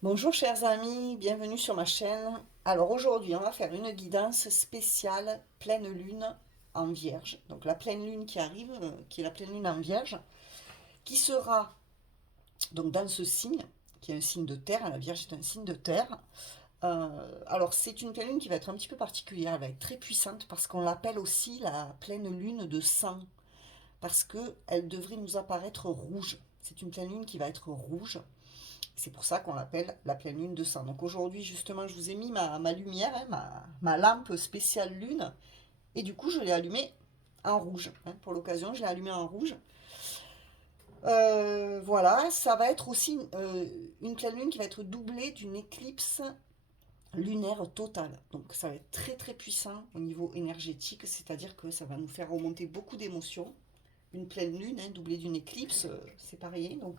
Bonjour chers amis, bienvenue sur ma chaîne. Alors aujourd'hui, on va faire une guidance spéciale pleine lune en Vierge. Donc la pleine lune qui arrive, qui est la pleine lune en Vierge, qui sera donc dans ce signe, qui est un signe de terre. La Vierge est un signe de terre. Alors c'est une pleine lune qui va être un petit peu particulière, elle va être très puissante parce qu'on l'appelle aussi la pleine lune de sang, parce qu'elle devrait nous apparaître rouge. C'est une pleine lune qui va être rouge. C'est pour ça qu'on l'appelle la pleine lune de sang. Donc aujourd'hui, justement, je vous ai mis ma lumière, hein, ma lampe spéciale lune. Et du coup, je l'ai allumée en rouge. Hein. Pour l'occasion, je l'ai allumée en rouge. Voilà, ça va être aussi une pleine lune qui va être doublée d'une éclipse lunaire totale. Donc ça va être très très puissant au niveau énergétique, c'est-à-dire que ça va nous faire remonter beaucoup d'émotions. Une pleine lune, hein, doublée d'une éclipse, c'est pareil. Donc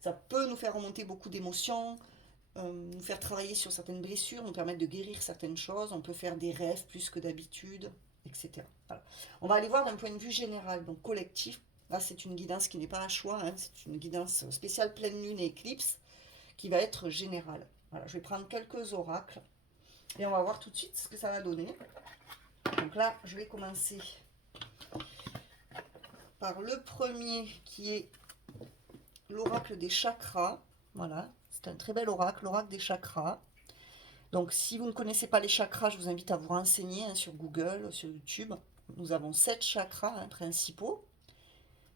ça peut nous faire remonter beaucoup d'émotions, nous faire travailler sur certaines blessures, nous permettre de guérir certaines choses. On peut faire des rêves plus que d'habitude, etc. Voilà. On va aller voir d'un point de vue général, donc collectif. Là, c'est une guidance qui n'est pas à choix, hein, c'est une guidance spéciale pleine lune et éclipse qui va être générale. Voilà, je vais prendre quelques oracles et on va voir tout de suite ce que ça va donner. Donc là, je vais commencer par le premier qui est l'oracle des chakras. Voilà, c'est un très bel oracle, l'oracle des chakras. Donc, si vous ne connaissez pas les chakras, je vous invite à vous renseigner hein, sur Google, sur YouTube. Nous avons 7 chakras hein, principaux,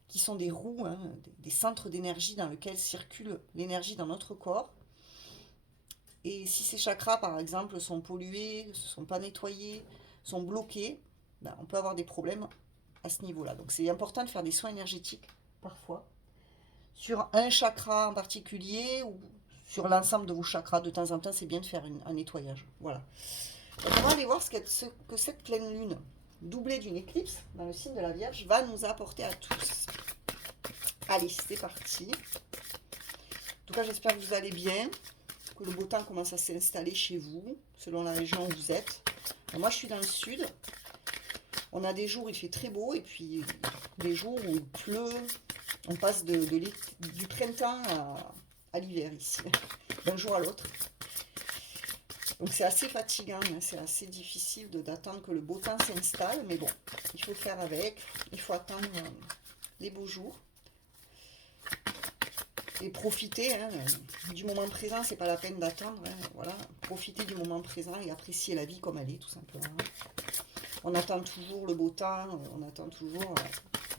qui sont des roues, hein, des centres d'énergie dans lesquels circule l'énergie dans notre corps. Et si ces chakras, par exemple, sont pollués, ne sont pas nettoyés, sont bloqués, ben, on peut avoir des problèmes à ce niveau-là. Donc, c'est important de faire des soins énergétiques, parfois, sur un chakra en particulier ou sur l'ensemble de vos chakras. De temps en temps, c'est bien de faire un nettoyage. Voilà. Donc on va aller voir ce que cette pleine lune, doublée d'une éclipse dans le signe de la Vierge, va nous apporter à tous. Allez, c'est parti. En tout cas, j'espère que vous allez bien, que le beau temps commence à s'installer chez vous, selon la région où vous êtes. Alors moi, je suis dans le sud. On a des jours où il fait très beau et puis des jours où il pleut. On passe du printemps à l'hiver ici, d'un jour à l'autre. Donc c'est assez fatigant, hein, c'est assez difficile d'attendre que le beau temps s'installe, mais bon, il faut faire avec, il faut attendre les beaux jours et profiter hein, du moment présent, c'est pas la peine d'attendre, hein, voilà, profiter du moment présent et apprécier la vie comme elle est tout simplement. On attend toujours le beau temps, on attend toujours,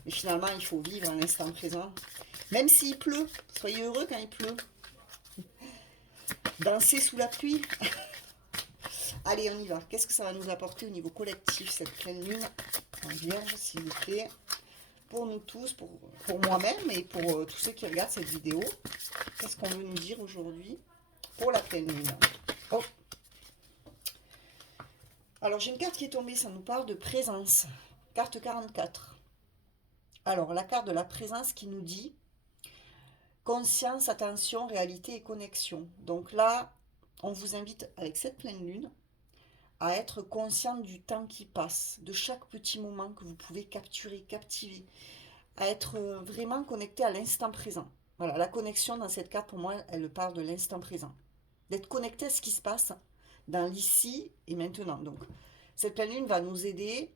mais finalement il faut vivre l'instant présent, même s'il pleut, soyez heureux quand il pleut, dansez sous la pluie. Allez, on y va. Qu'est-ce que ça va nous apporter au niveau collectif, cette pleine lune en Vierge, s'il vous plaît, pour nous tous, pour moi-même et pour tous ceux qui regardent cette vidéo. Qu'est-ce qu'on veut nous dire aujourd'hui pour la pleine lune? Oh. Alors, j'ai une carte qui est tombée, ça nous parle de présence. Carte 44. Alors, la carte de la présence qui nous dit conscience, attention, réalité et connexion. Donc là, on vous invite avec cette pleine lune à être conscient du temps qui passe, de chaque petit moment que vous pouvez capturer, captiver, à être vraiment connecté à l'instant présent. Voilà, la connexion dans cette carte, pour moi, elle parle de l'instant présent. D'être connecté à ce qui se passe dans l'ici et maintenant. Donc, cette pleine lune va nous aider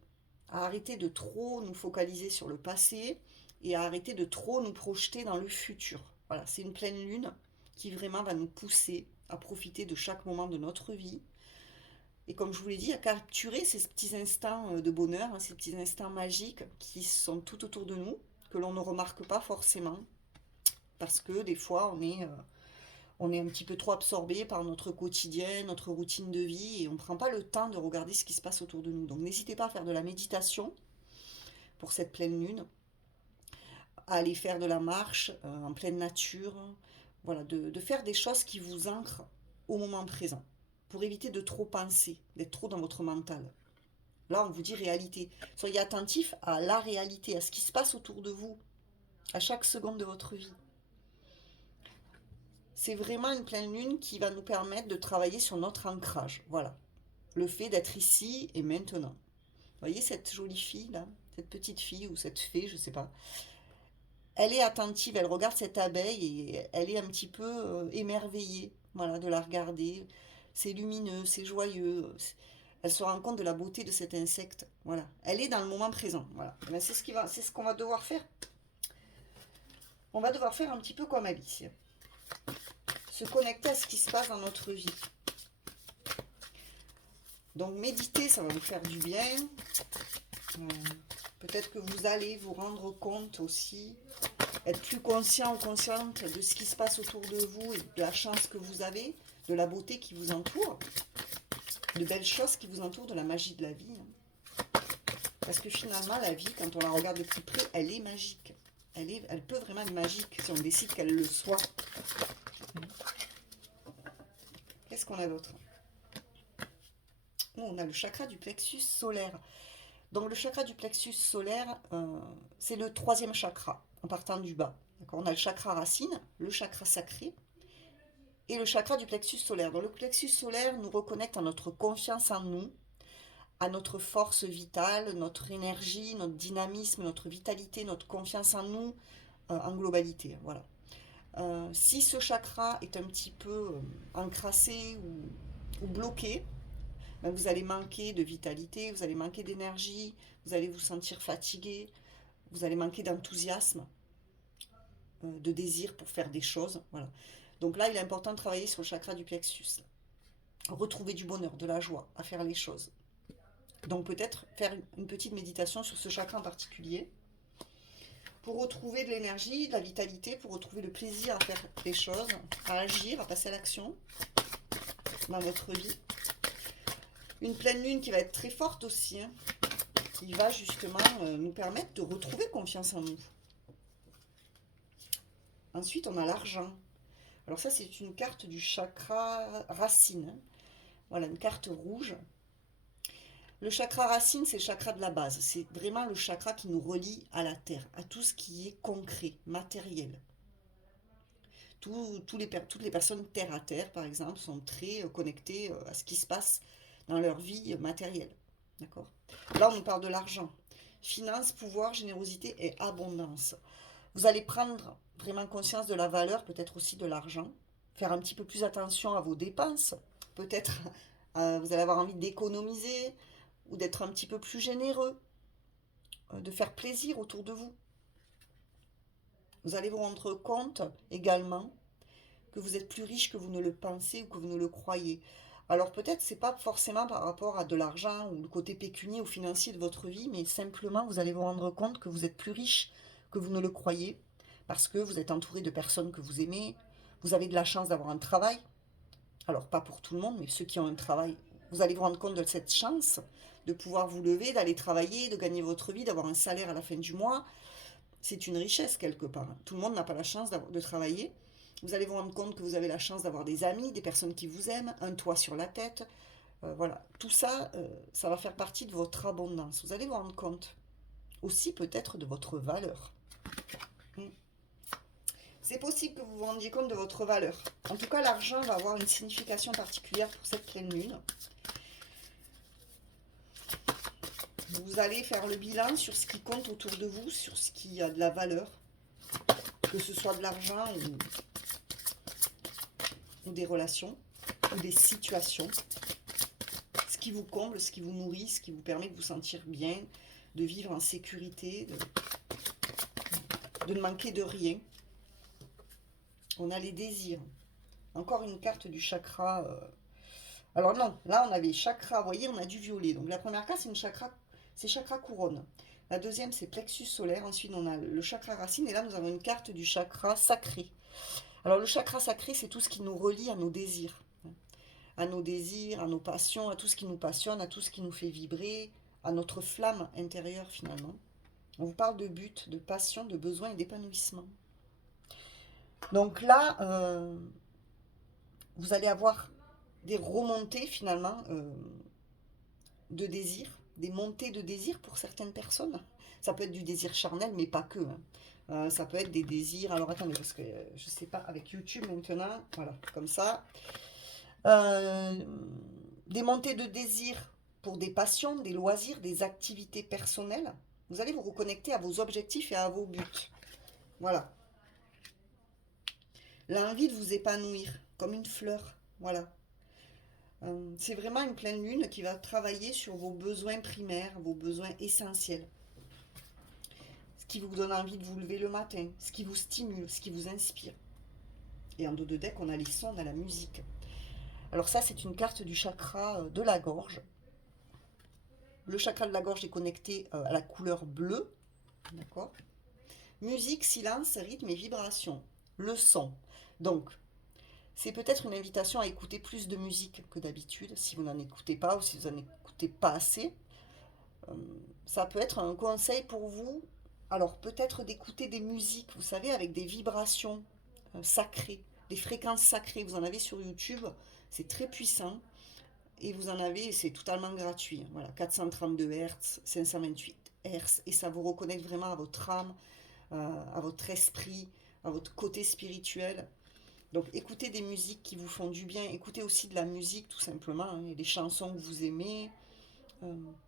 à arrêter de trop nous focaliser sur le passé et à arrêter de trop nous projeter dans le futur. Voilà, c'est une pleine lune qui vraiment va nous pousser à profiter de chaque moment de notre vie, et comme je vous l'ai dit, à capturer ces petits instants de bonheur, hein, ces petits instants magiques qui sont tout autour de nous, que l'on ne remarque pas forcément, parce que des fois on est un petit peu trop absorbé par notre quotidien, notre routine de vie, et on ne prend pas le temps de regarder ce qui se passe autour de nous. Donc n'hésitez pas à faire de la méditation pour cette pleine lune, à aller faire de la marche en pleine nature, voilà, de faire des choses qui vous ancrent au moment présent, pour éviter de trop penser, d'être trop dans votre mental. Là, on vous dit réalité. Soyez attentif à la réalité, à ce qui se passe autour de vous, à chaque seconde de votre vie. C'est vraiment une pleine lune qui va nous permettre de travailler sur notre ancrage. Voilà. Le fait d'être ici et maintenant. Vous voyez cette jolie fille là, cette petite fille ou cette fée, je ne sais pas. Elle est attentive, elle regarde cette abeille et elle est un petit peu émerveillée. voilà, de la regarder. C'est lumineux, c'est joyeux. Elle se rend compte de la beauté de cet insecte. Voilà, elle est dans le moment présent. Voilà, eh ben, c'est ce qu'on va devoir faire. On va devoir faire un petit peu comme Alice. Se connecter à ce qui se passe dans notre vie. Donc méditer, ça va vous faire du bien. Peut-être que vous allez vous rendre compte aussi, être plus conscient ou consciente de ce qui se passe autour de vous et de la chance que vous avez, de la beauté qui vous entoure, de belles choses qui vous entourent, de la magie de la vie. Parce que finalement, la vie, quand on la regarde de plus près, elle est magique. Elle peut vraiment être magique si on décide qu'elle le soit. Qu'est-ce qu'on a d'autre? On a le chakra du plexus solaire. Donc le chakra du plexus solaire, c'est le troisième chakra, en partant du bas. On a le chakra racine, le chakra sacré et le chakra du plexus solaire. Donc le plexus solaire nous reconnecte à notre confiance en nous, à notre force vitale, notre énergie, notre dynamisme, notre vitalité, notre confiance en nous, en globalité. Voilà. Si ce chakra est un petit peu encrassé ou bloqué, ben vous allez manquer de vitalité, vous allez manquer d'énergie, vous allez vous sentir fatigué, vous allez manquer d'enthousiasme, de désir pour faire des choses. Voilà. Donc là, il est important de travailler sur le chakra du plexus. Retrouver du bonheur, de la joie à faire les choses. Donc peut-être faire une petite méditation sur ce chakra en particulier pour retrouver de l'énergie, de la vitalité, pour retrouver le plaisir à faire des choses, à agir, à passer à l'action dans notre vie. Une pleine lune qui va être très forte aussi, hein, qui va justement nous permettre de retrouver confiance en nous. Ensuite, on a l'argent. Alors ça, c'est une carte du chakra racine. Voilà, une carte rouge. Le chakra racine, c'est le chakra de la base. C'est vraiment le chakra qui nous relie à la terre, à tout ce qui est concret, matériel. Toutes les personnes terre à terre, par exemple, sont très connectées à ce qui se passe dans leur vie matérielle. D'accord ? Là, on nous parle de l'argent. Finance, pouvoir, générosité et abondance. Vous allez prendre vraiment conscience de la valeur, peut-être aussi de l'argent. Faire un petit peu plus attention à vos dépenses. Peut-être vous allez avoir envie d'économiser ou d'être un petit peu plus généreux, de faire plaisir autour de vous. Vous allez vous rendre compte également que vous êtes plus riche que vous ne le pensez ou que vous ne le croyez. Alors peut-être c'est pas forcément par rapport à de l'argent ou le côté pécunier ou financier de votre vie, mais simplement vous allez vous rendre compte que vous êtes plus riche que vous ne le croyez, parce que vous êtes entouré de personnes que vous aimez, vous avez de la chance d'avoir un travail. Alors pas pour tout le monde, mais ceux qui ont un travail, vous allez vous rendre compte de cette chance de pouvoir vous lever, d'aller travailler, de gagner votre vie, d'avoir un salaire à la fin du mois. C'est une richesse quelque part. Tout le monde n'a pas la chance de travailler. Vous allez vous rendre compte que vous avez la chance d'avoir des amis, des personnes qui vous aiment, un toit sur la tête. Voilà, tout ça, ça va faire partie de votre abondance. Vous allez vous rendre compte aussi peut-être de votre valeur. C'est possible que vous vous rendiez compte de votre valeur. En tout cas, l'argent va avoir une signification particulière pour cette pleine lune. Vous allez faire le bilan sur ce qui compte autour de vous, sur ce qui a de la valeur, que ce soit de l'argent ou des relations, ou des situations. Ce qui vous comble, ce qui vous nourrit, ce qui vous permet de vous sentir bien, de vivre en sécurité, de ne manquer de rien. On a les désirs. Encore une carte du chakra. Alors non, là on avait chakra, vous voyez, on a du violet. Donc la première carte, c'est chakra couronne. La deuxième, c'est plexus solaire. Ensuite, on a le chakra racine. Et là, nous avons une carte du chakra sacré. Alors le chakra sacré, c'est tout ce qui nous relie à nos désirs. À nos désirs, à nos passions, à tout ce qui nous passionne, à tout ce qui nous fait vibrer, à notre flamme intérieure finalement. On vous parle de but, de passion, de besoin et d'épanouissement. Donc là, vous allez avoir des remontées finalement de désir, des montées de désir pour certaines personnes. Ça peut être du désir charnel, mais pas que. Ça peut être des désirs. Alors attendez, parce que je sais pas, avec YouTube maintenant, voilà, comme ça. Des montées de désir pour des passions, des loisirs, des activités personnelles. Vous allez vous reconnecter à vos objectifs et à vos buts. Voilà. L'envie de vous épanouir, comme une fleur. Voilà. C'est vraiment une pleine lune qui va travailler sur vos besoins primaires, vos besoins essentiels. Ce qui vous donne envie de vous lever le matin, ce qui vous stimule, ce qui vous inspire. Et en dos de deck, on a les sons, on a la musique. Alors ça, c'est une carte du chakra de la gorge. Le chakra de la gorge est connecté à la couleur bleue. D'accord. Musique, silence, rythme et vibration. Le son. Donc, c'est peut-être une invitation à écouter plus de musique que d'habitude, si vous n'en écoutez pas ou si vous n'en écoutez pas assez. Euh, Ça peut être un conseil pour vous. Alors, peut-être d'écouter des musiques, vous savez, avec des vibrations sacrées, des fréquences sacrées. Vous en avez sur YouTube, c'est très puissant. Et vous en avez, c'est totalement gratuit. Voilà, 432 Hz, 528 Hz. Et ça vous reconnecte vraiment à votre âme, à votre esprit, à votre côté spirituel. Donc écoutez des musiques qui vous font du bien. Écoutez aussi de la musique tout simplement. Hein. Il y a des chansons que vous aimez.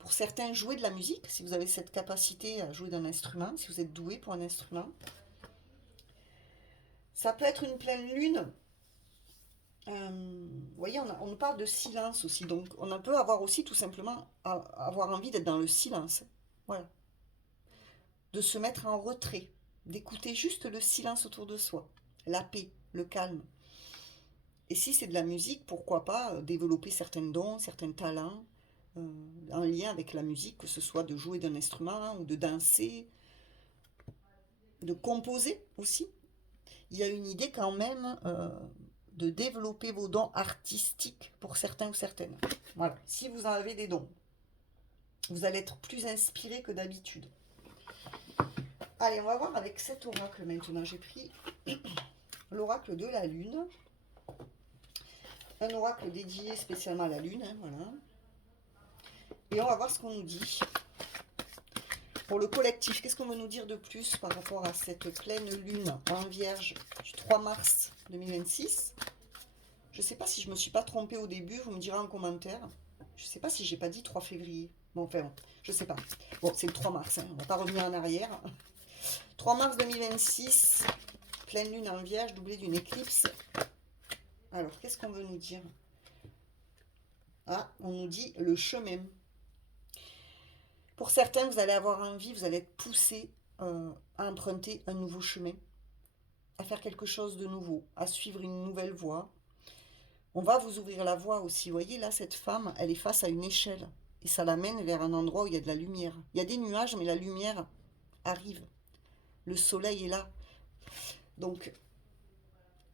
Pour certains, jouez de la musique. Si vous avez cette capacité à jouer d'un instrument, si vous êtes doué pour un instrument. Ça peut être une pleine lune. Vous voyez, on parle de silence aussi. Donc on peut avoir aussi tout simplement avoir envie d'être dans le silence. Voilà. De se mettre en retrait. D'écouter juste le silence autour de soi. La paix, le calme. Et si c'est de la musique, pourquoi pas développer certains dons, certains talents en lien avec la musique, que ce soit de jouer d'un instrument ou de danser, de composer aussi. Il y a une idée quand même de développer vos dons artistiques pour certains ou certaines. Voilà, si vous en avez des dons, vous allez être plus inspiré que d'habitude. Allez, on va voir avec cet oracle maintenant. J'ai pris l'oracle de la Lune. Un oracle dédié spécialement à la Lune, hein, voilà. Et on va voir ce qu'on nous dit. Pour le collectif, qu'est-ce qu'on veut nous dire de plus par rapport à cette pleine lune en Vierge du 3 mars 2026? Je ne sais pas si je ne me suis pas trompée au début, vous me direz en commentaire. Je ne sais pas si j'ai pas dit 3 février. Bon, enfin, je ne sais pas. Bon, c'est le 3 mars, hein, on ne va pas revenir en arrière. 3 mars 2026, pleine lune en Vierge, doublée d'une éclipse. Alors, qu'est-ce qu'on veut nous dire? Ah, on nous dit le chemin. Pour certains, vous allez avoir envie, vous allez être poussé à emprunter un nouveau chemin, à faire quelque chose de nouveau, à suivre une nouvelle voie. On va vous ouvrir la voie aussi. Vous voyez, là, cette femme, elle est face à une échelle. Et ça l'amène vers un endroit où il y a de la lumière. Il y a des nuages, mais la lumière arrive. Le soleil est là. Donc,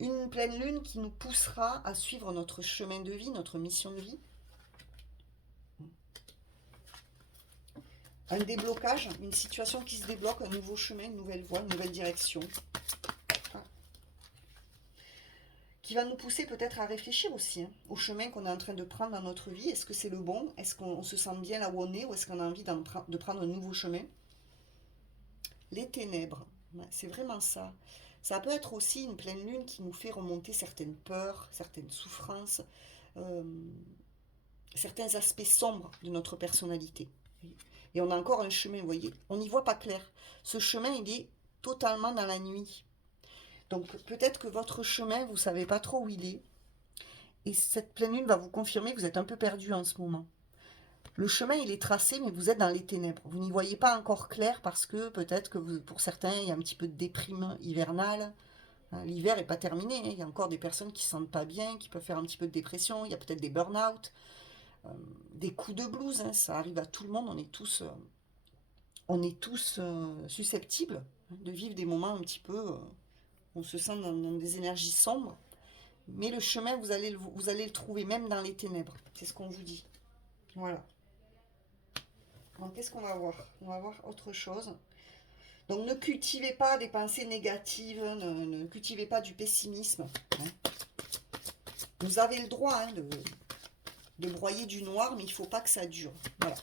une pleine lune qui nous poussera à suivre notre chemin de vie, notre mission de vie. Un déblocage, une situation qui se débloque, un nouveau chemin, une nouvelle voie, une nouvelle direction. Qui va nous pousser peut-être à réfléchir aussi au chemin qu'on est en train de prendre dans notre vie. Est-ce que c'est le bon? Est-ce qu'on se sent bien là où on est? Ou est-ce qu'on a envie de prendre un nouveau chemin? Les ténèbres, c'est vraiment ça. Ça peut être aussi une pleine lune qui nous fait remonter certaines peurs, certaines souffrances, euh, certains aspects sombres de notre personnalité. Et on a encore un chemin, vous voyez, on n'y voit pas clair. Ce chemin, il est totalement dans la nuit. Donc peut-être que votre chemin, vous ne savez pas trop où il est. Et cette pleine lune va vous confirmer que vous êtes un peu perdu en ce moment. Le chemin, il est tracé, mais vous êtes dans les ténèbres. Vous n'y voyez pas encore clair parce que peut-être que pour certains, il y a un petit peu de déprime hivernale. L'hiver n'est pas terminé. Il y a encore des personnes qui ne se sentent pas bien, qui peuvent faire un petit peu de dépression. Il y a peut-être des burn-out, des coups de blues. Ça arrive à tout le monde. On est tous susceptibles de vivre des moments un petit peu... on se sent dans des énergies sombres. Mais le chemin, vous allez le trouver même dans les ténèbres. C'est ce qu'on vous dit. Voilà. Donc, qu'est-ce qu'on va voir? On va voir autre chose. Donc, ne cultivez pas des pensées négatives, ne cultivez pas du pessimisme. Hein. Vous avez le droit de broyer du noir, mais il ne faut pas que ça dure. Voilà.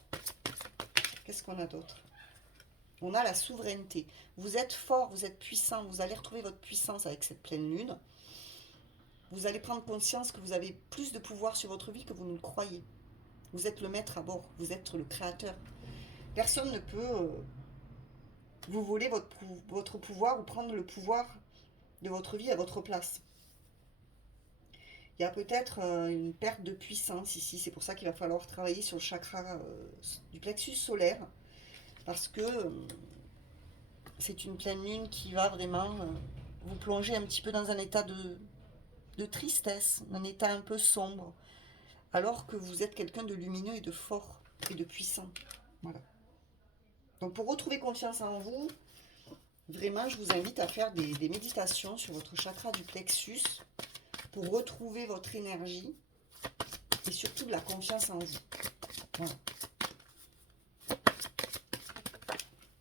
Qu'est-ce qu'on a d'autre? On a la souveraineté. Vous êtes fort, vous êtes puissant, vous allez retrouver votre puissance avec cette pleine lune. Vous allez prendre conscience que vous avez plus de pouvoir sur votre vie que vous ne le croyez. Vous êtes le maître à bord, vous êtes le créateur. Personne ne peut vous voler votre pouvoir ou prendre le pouvoir de votre vie à votre place. Il y a peut-être une perte de puissance ici. C'est pour ça qu'il va falloir travailler sur le chakra du plexus solaire. Parce que c'est une pleine lune qui va vraiment vous plonger un petit peu dans un état de tristesse, un état un peu sombre. Alors que vous êtes quelqu'un de lumineux et de fort et de puissant. Voilà. Donc pour retrouver confiance en vous, vraiment je vous invite à faire des méditations sur votre chakra du plexus pour retrouver votre énergie et surtout de la confiance en vous. Voilà.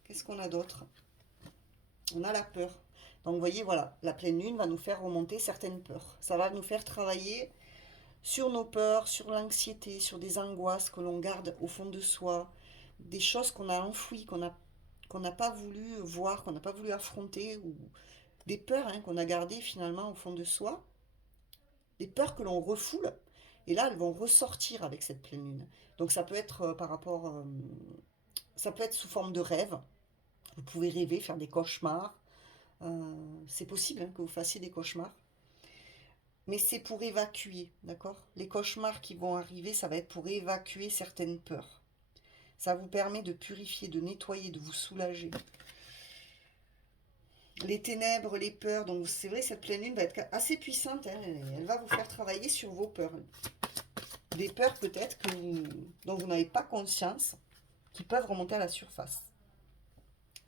Qu'est-ce qu'on a d'autre? On a la peur. Donc vous voyez, voilà, la pleine lune va nous faire remonter certaines peurs. Ça va nous faire travailler sur nos peurs, sur l'anxiété, sur des angoisses que l'on garde au fond de soi, des choses qu'on a enfouies, qu'on n'a pas voulu voir, qu'on n'a pas voulu affronter, ou des peurs hein, qu'on a gardées finalement au fond de soi, des peurs que l'on refoule, et là elles vont ressortir avec cette pleine lune. Donc ça peut être ça peut être sous forme de rêve. Vous pouvez rêver, faire des cauchemars. C'est possible hein, que vous fassiez des cauchemars. Mais c'est pour évacuer, d'accord? Les cauchemars qui vont arriver, ça va être pour évacuer certaines peurs. Ça vous permet de purifier, de nettoyer, de vous soulager. Les ténèbres, les peurs, donc c'est vrai, cette pleine lune va être assez puissante. Hein, elle va vous faire travailler sur vos peurs. Des peurs peut-être dont vous n'avez pas conscience, qui peuvent remonter à la surface.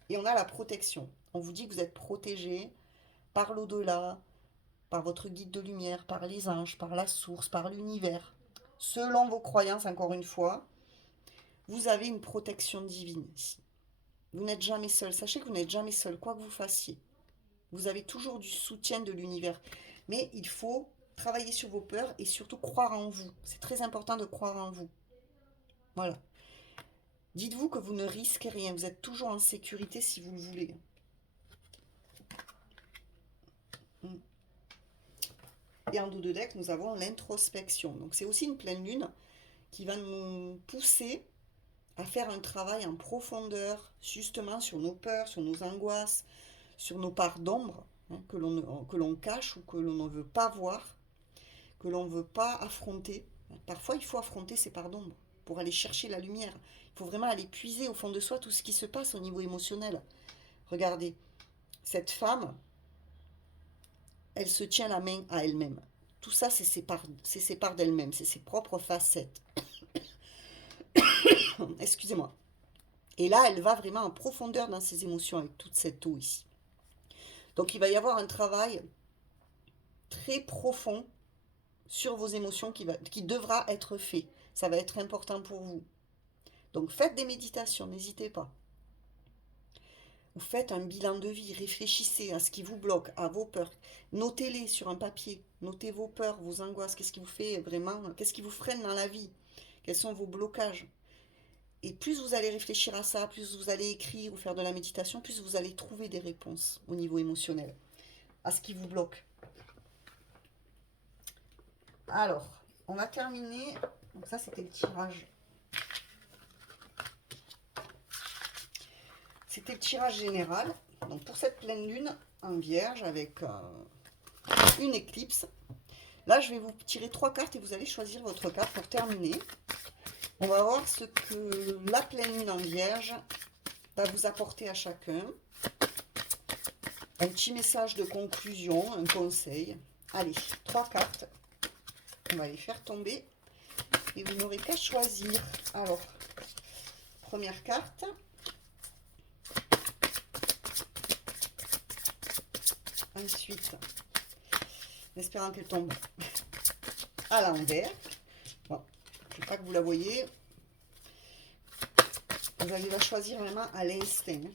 Et on a la protection. On vous dit que vous êtes protégé par l'au-delà, par votre guide de lumière, par les anges, par la source, par l'univers. Selon vos croyances, encore une fois, vous avez une protection divine ici. Vous n'êtes jamais seul. Sachez que vous n'êtes jamais seul, quoi que vous fassiez. Vous avez toujours du soutien de l'univers. Mais il faut travailler sur vos peurs et surtout croire en vous. C'est très important de croire en vous. Voilà. Dites-vous que vous ne risquez rien. Vous êtes toujours en sécurité si vous le voulez. Et en dos de deck, nous avons l'introspection. Donc c'est aussi une pleine lune qui va nous pousser à faire un travail en profondeur, justement sur nos peurs, sur nos angoisses, sur nos parts d'ombre hein, que l'on cache ou que l'on ne veut pas voir, que l'on ne veut pas affronter. Parfois, il faut affronter ces parts d'ombre pour aller chercher la lumière. Il faut vraiment aller puiser au fond de soi tout ce qui se passe au niveau émotionnel. Regardez, cette femme, elle se tient la main à elle-même. Tout ça, c'est ses parts d'elle-même, c'est ses propres facettes. Excusez-moi. Et là, elle va vraiment en profondeur dans ses émotions avec toute cette eau ici. Donc, il va y avoir un travail très profond sur vos émotions qui devra être fait. Ça va être important pour vous. Donc, faites des méditations, n'hésitez pas. Vous faites un bilan de vie, réfléchissez à ce qui vous bloque, à vos peurs. Notez-les sur un papier. Notez vos peurs, vos angoisses. Qu'est-ce qui vous fait vraiment, qu'est-ce qui vous freine dans la vie? Quels sont vos blocages? Et plus vous allez réfléchir à ça, plus vous allez écrire ou faire de la méditation, plus vous allez trouver des réponses au niveau émotionnel, à ce qui vous bloque. Alors, on va terminer. Donc ça, c'était le tirage. C'était le tirage général. Donc pour cette pleine lune en vierge avec une éclipse. Là, je vais vous tirer 3 cartes et vous allez choisir votre carte pour terminer. On va voir ce que la pleine lune en vierge va vous apporter à chacun. Un petit message de conclusion, un conseil. Allez, 3 cartes. On va les faire tomber. Et vous n'aurez qu'à choisir. Alors, première carte. Ensuite, en espérant qu'elle tombe à l'envers. Bon, je ne veux pas que vous la voyez. Vous allez la choisir vraiment à l'instinct.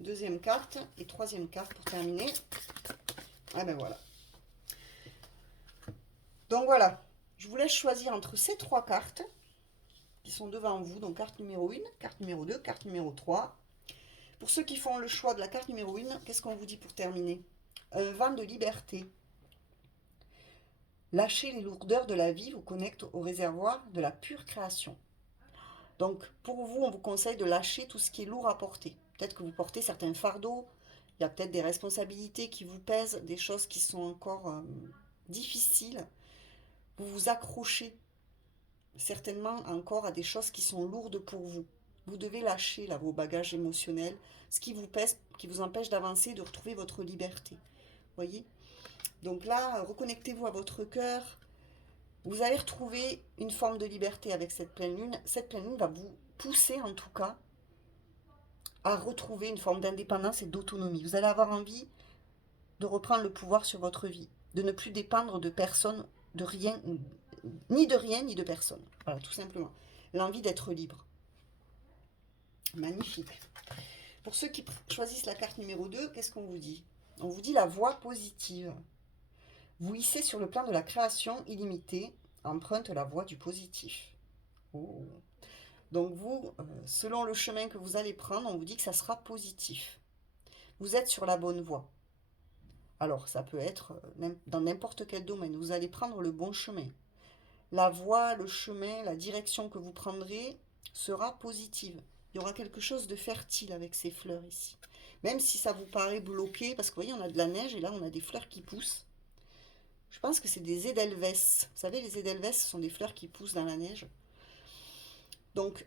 Deuxième carte et troisième carte pour terminer. Ah ben voilà. Donc voilà, je vous laisse choisir entre ces 3 cartes qui sont devant vous. Donc carte numéro 1, carte numéro 2, carte numéro 3. Pour ceux qui font le choix de la carte numéro 1, qu'est-ce qu'on vous dit pour terminer? Un vent de liberté. Lâcher les lourdeurs de la vie vous connecte au réservoir de la pure création. Donc, pour vous, on vous conseille de lâcher tout ce qui est lourd à porter. Peut-être que vous portez certains fardeaux, il y a peut-être des responsabilités qui vous pèsent, des choses qui sont encore difficiles. vous vous accrochez certainement encore à des choses qui sont lourdes pour vous. Vous devez lâcher là vos bagages émotionnels, ce qui vous pèse, qui vous empêche d'avancer, de retrouver votre liberté. Voyez? Donc là, reconnectez-vous à votre cœur. Vous allez retrouver une forme de liberté avec cette pleine lune. Cette pleine lune va vous pousser en tout cas à retrouver une forme d'indépendance et d'autonomie. Vous allez avoir envie de reprendre le pouvoir sur votre vie, de ne plus dépendre de personne, de rien, ni de rien, ni de personne. Voilà, tout simplement. L'envie d'être libre. Magnifique. Pour ceux qui choisissent la carte numéro 2, qu'est-ce qu'on vous dit? On vous dit la voie positive. Vous hissez sur le plan de la création illimitée, emprunte la voie du positif. Oh. Donc vous, selon le chemin que vous allez prendre, on vous dit que ça sera positif. Vous êtes sur la bonne voie. Alors, ça peut être dans n'importe quel domaine. Vous allez prendre le bon chemin. La voie, le chemin, la direction que vous prendrez sera positive. Il y aura quelque chose de fertile avec ces fleurs ici. Même si ça vous paraît bloqué, parce que vous voyez, on a de la neige et là, on a des fleurs qui poussent. Je pense que c'est des edelweiss. Vous savez, les edelweiss, ce sont des fleurs qui poussent dans la neige. Donc,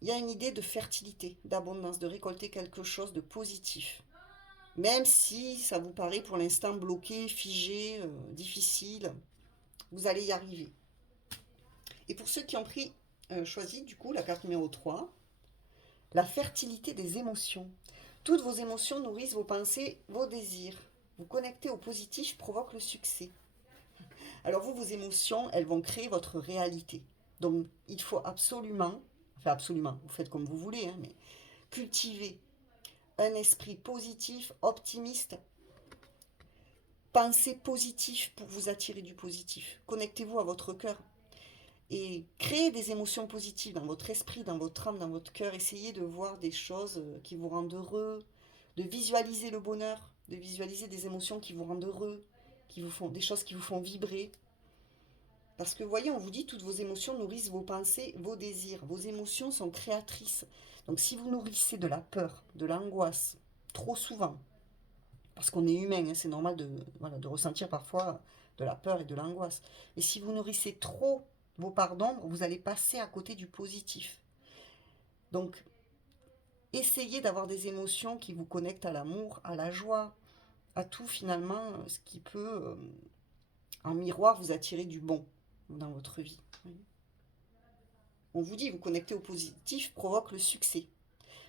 il y a une idée de fertilité, d'abondance, de récolter quelque chose de positif. Même si ça vous paraît pour l'instant bloqué, figé, difficile, vous allez y arriver. Et pour ceux qui ont choisi du coup la carte numéro 3, la fertilité des émotions. Toutes vos émotions nourrissent vos pensées, vos désirs. Vous connecter au positif provoque le succès. Alors vous, vos émotions, elles vont créer votre réalité. Donc il faut absolument, vous faites comme vous voulez, hein, mais cultiver un esprit positif, optimiste. Pensez positif pour vous attirer du positif. Connectez-vous à votre cœur et créez des émotions positives dans votre esprit, dans votre âme, dans votre cœur. Essayez de voir des choses qui vous rendent heureux, de visualiser le bonheur, de visualiser des émotions qui vous rendent heureux, qui vous font des choses qui vous font vibrer. Parce que vous voyez, on vous dit toutes vos émotions nourrissent vos pensées, vos désirs. Vos émotions sont créatrices. Donc si vous nourrissez de la peur, de l'angoisse, trop souvent, parce qu'on est humain, hein, c'est normal de ressentir parfois de la peur et de l'angoisse. Et si vous nourrissez trop vos parts d'ombre, vous allez passer à côté du positif. Donc, essayez d'avoir des émotions qui vous connectent à l'amour, à la joie, à tout finalement, ce qui peut, en miroir, vous attirer du bon dans votre vie. On vous dit, vous connecter au positif provoque le succès.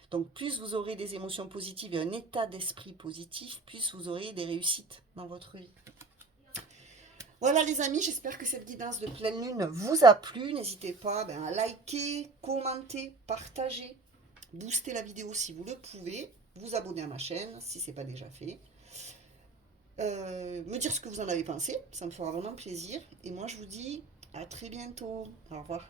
Donc plus vous aurez des émotions positives et un état d'esprit positif, plus vous aurez des réussites dans votre vie. Voilà les amis, j'espère que cette guidance de pleine lune vous a plu. N'hésitez pas à liker, commenter, partager, booster la vidéo si vous le pouvez, vous abonner à ma chaîne si ce n'est pas déjà fait. Me dire ce que vous en avez pensé, ça me fera vraiment plaisir. Et moi je vous dis à très bientôt. Au revoir.